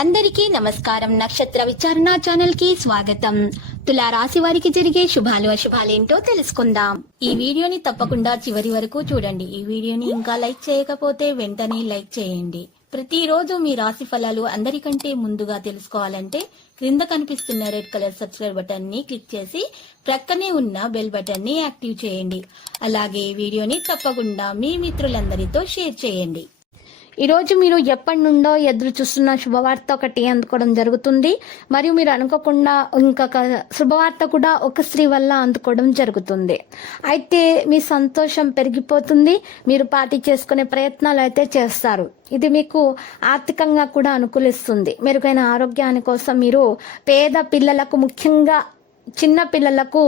అందరికీ నమస్కారం. నక్షత్ర విచారణ ఛానల్ కి స్వాగతం. తులా రాశి వారికి జరిగే శుభాలు అశుభాలేంటో తెలుసుకుందాం. ఈ వీడియోని తప్పకుండా చివరి వరకు చూడండి. ఈ వీడియోని ఇంకా లైక్ చేయకపోతే వెంటనే లైక్ చేయండి. ప్రతిరోజు మీ రాశి ఫలాలు అందరికంటే ముందుగా తెలుసుకోవాలంటే క్రింద కనిపిస్తున్న రెడ్ కలర్ సబ్స్క్రైబ్ బటన్ ని క్లిక్ చేసి ప్రక్కనే ఉన్న బెల్ బటన్ ని యాక్టివ్ చేయండి. అలాగే ఈ వీడియోని తప్పకుండా మీ మిత్రులందరితో షేర్ చేయండి. ఈరోజు మీరు ఎప్పటి నుండో ఎదురు చూస్తున్న శుభవార్త ఒకటి అందుకోవడం జరుగుతుంది. మరియు మీరు అనుకోకుండా ఇంకొక శుభవార్త కూడా ఒక స్త్రీ వల్ల అందుకోవడం జరుగుతుంది. అయితే మీ సంతోషం పెరిగిపోతుంది. మీరు పార్టీ చేసుకునే ప్రయత్నాలు అయితే చేస్తారు. ఇది మీకు ఆర్థికంగా కూడా అనుకూలిస్తుంది. మెరుగైన ఆరోగ్యాని కోసం మీరు పేద పిల్లలకు, ముఖ్యంగా చిన్న పిల్లలకు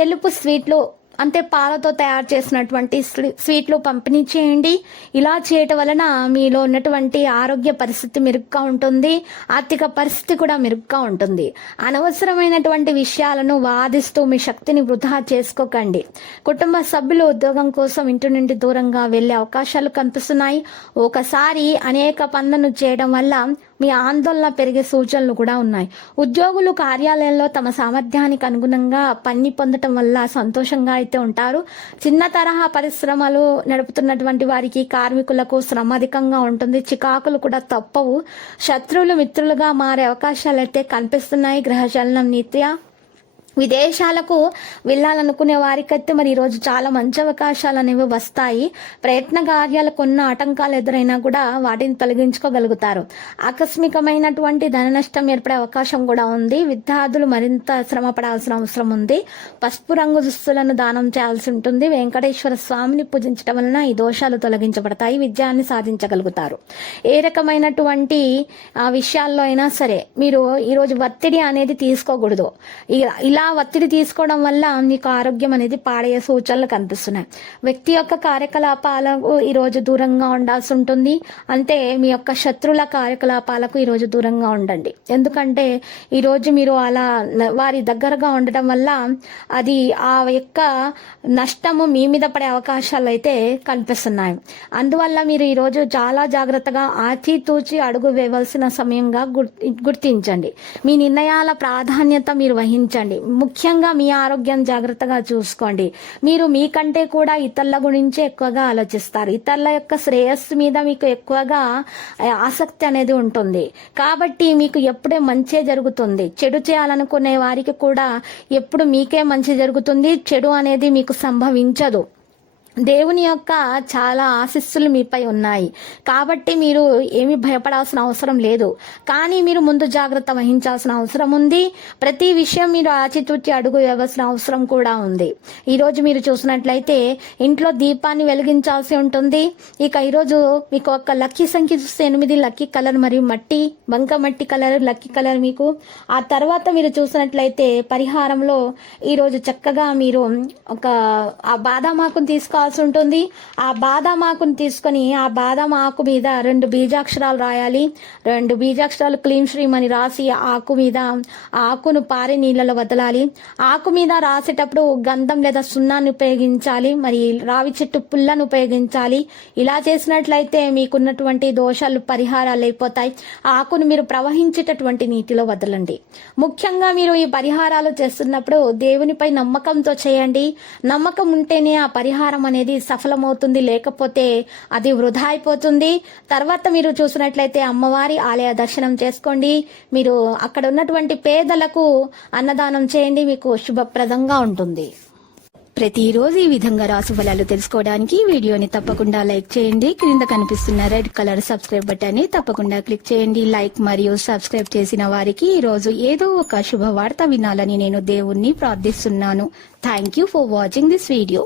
తెలుపు స్వీట్లు అంటే పాలతో తయారు చేసినటువంటి స్వీట్లు పంపిణీ చేయండి. ఇలా చేయటం వలన మీలో ఉన్నటువంటి ఆరోగ్య పరిస్థితి మెరుగ్గా ఉంటుంది. ఆర్థిక పరిస్థితి కూడా మెరుగ్గా ఉంటుంది. అనవసరమైనటువంటి విషయాలను వాదిస్తూ మీ శక్తిని వృధా చేసుకోకండి. కుటుంబ సభ్యులు ఉద్యోగం కోసం ఇంటి నుండి దూరంగా వెళ్లే అవకాశాలు కనిపిస్తున్నాయి. ఒకసారి అనేక పనులను చేయడం వల్ల మీ ఆందోళన పెరిగే సూచనలు కూడా ఉన్నాయి. ఉద్యోగులు కార్యాలయంలో తమ సామర్థ్యానికి అనుగుణంగా పని పొందటం వల్ల సంతోషంగా అయితే ఉంటారు. చిన్న తరహా పరిశ్రమలు నడుపుతున్నటువంటి వారికి, కార్మికులకు శ్రమ అధికంగా ఉంటుంది. చికాకులు కూడా తప్పవు. శత్రువులు మిత్రులుగా మారే అవకాశాలు అయితే కనిపిస్తున్నాయి. గ్రహచలనం రీత్యా విదేశాలకు వెళ్ళాలనుకునే వారికైతే మరి ఈరోజు చాలా మంచి అవకాశాలు అనేవి వస్తాయి. ప్రయత్న కార్యాలకు ఉన్న ఆటంకాలు ఎదురైనా కూడా వాటిని తొలగించుకోగలుగుతారు. ఆకస్మికమైనటువంటి ధన నష్టం ఏర్పడే అవకాశం కూడా ఉంది. విద్యార్థులు మరింత శ్రమ పడాల్సిన అవసరం ఉంది. పసుపు రంగు దుస్తులను దానం చేయాల్సి ఉంటుంది. వెంకటేశ్వర స్వామిని పూజించడం వలన ఈ దోషాలు తొలగించబడతాయి. విజయాన్ని సాధించగలుగుతారు. ఏ రకమైనటువంటి విషయాల్లో అయినా సరే మీరు ఈరోజు ఒత్తిడి అనేది తీసుకోకూడదు. ఇలా ఒత్తిడి తీసుకోవడం వల్ల మీకు ఆరోగ్యం అనేది పాడయ్యే సూచనలు కనిపిస్తున్నాయి. వ్యక్తి యొక్క కార్యకలాపాలకు ఈరోజు దూరంగా ఉండాల్సి ఉంటుంది. అంటే మీ యొక్క శత్రువుల కార్యకలాపాలకు ఈరోజు దూరంగా ఉండండి. ఎందుకంటే ఈరోజు మీరు అలా వారి దగ్గరగా ఉండటం వల్ల అది ఆ యొక్క నష్టము మీ మీద పడే అవకాశాలు అయితే కనిపిస్తున్నాయి. అందువల్ల మీరు ఈరోజు చాలా జాగ్రత్తగా ఆచితూచి అడుగు వేయవలసిన సమయంగా గుర్తించండి. మీ నిర్ణయాల ప్రాధాన్యత మీరు వహించండి. ముఖ్యంగా మీ ఆరోగ్యం జాగ్రత్తగా చూసుకోండి. మీరు మీకంటే కూడా ఇతరుల గురించి ఎక్కువగా ఆలోచిస్తారు. ఇతరుల యొక్క శ్రేయస్సు మీద మీకు ఎక్కువగా ఆసక్తి అనేది ఉంటుంది. కాబట్టి మీకు ఎప్పుడే మంచే జరుగుతుంది. చెడు చేయాలనుకునే వారికి కూడా ఎప్పుడు మీకే మంచి జరుగుతుంది. చెడు అనేది మీకు సంభవించదు. దేవుని యొక్క చాలా ఆశీస్సులు మీపై ఉన్నాయి. కాబట్టి మీరు ఏమి భయపడాల్సిన అవసరం లేదు. కానీ మీరు ముందు జాగ్రత్త వహించాల్సిన అవసరం ఉంది. ప్రతి విషయం మీరు ఆచితూచి అడుగు వేయాల్సిన అవసరం కూడా ఉంది. ఈరోజు మీరు చూసినట్లయితే ఇంట్లో దీపాన్ని వెలిగించాల్సి ఉంటుంది. ఇక ఈరోజు మీకు ఒక లక్కీ సంఖ్య చూస్తే 8, లక్కీ కలర్ మరియు మట్టి, బంక మట్టి కలర్ లక్కీ కలర్ మీకు. ఆ తర్వాత మీరు చూసినట్లయితే పరిహారంలో ఈరోజు చక్కగా మీరు ఆ బాదాం ఆకును తీసుకోవాల్సి ఉంటుంది. ఆ బాదాం ఆకును తీసుకొని ఆ బాదాం ఆకు మీద 2 బీజాక్షరాలు రాయాలి. 2 బీజాక్షరాలు క్లీం శ్రీం అని రాసి ఆకు మీద ఆ ఆకును పారే నీళ్ళలో వదలాలి. ఆకు మీద రాసేటప్పుడు గంధం లేదా సున్నాన్ని ఉపయోగించాలి. మరి రావి చెట్టు పుల్లను ఉపయోగించాలి. ఇలా చేసినట్లయితే మీకున్నటువంటి దోషాలు పరిహారాలు అయిపోతాయి. ఆ ఆకును మీరు ప్రవహించేటటువంటి నీటిలో వదలండి. ముఖ్యంగా మీరు ఈ పరిహారాలు చేస్తున్నప్పుడు దేవునిపై నమ్మకంతో చేయండి. నమ్మకం ఉంటేనే ఆ పరిహారం అనేది సఫలమవుతుంది. లేకపోతే అది వృధా అయిపోతుంది. తర్వాత మీరు చూసినట్లయితే అమ్మవారి ఆలయ దర్శనం చేసుకోండి. మీరు అక్కడ ఉన్నటువంటి పేదలకు అన్నదానం చేయండి. మీకు శుభప్రదంగా ఉంటుంది. ప్రతిరోజు ఈ విధంగా రాశి ఫలాలు తెలుసుకోవడానికి వీడియోని తప్పకుండా లైక్ చేయండి. క్రింద కనిపిస్తున్న రెడ్ కలర్ సబ్స్క్రైబ్ బటన్ ని తప్పకుండా క్లిక్ చేయండి. లైక్ మరియు సబ్స్క్రైబ్ చేసిన వారికి ఈ రోజు ఏదో ఒక శుభవార్త వినాలని నేను దేవుణ్ణి ప్రార్థిస్తున్నాను. Thank you for watching this video.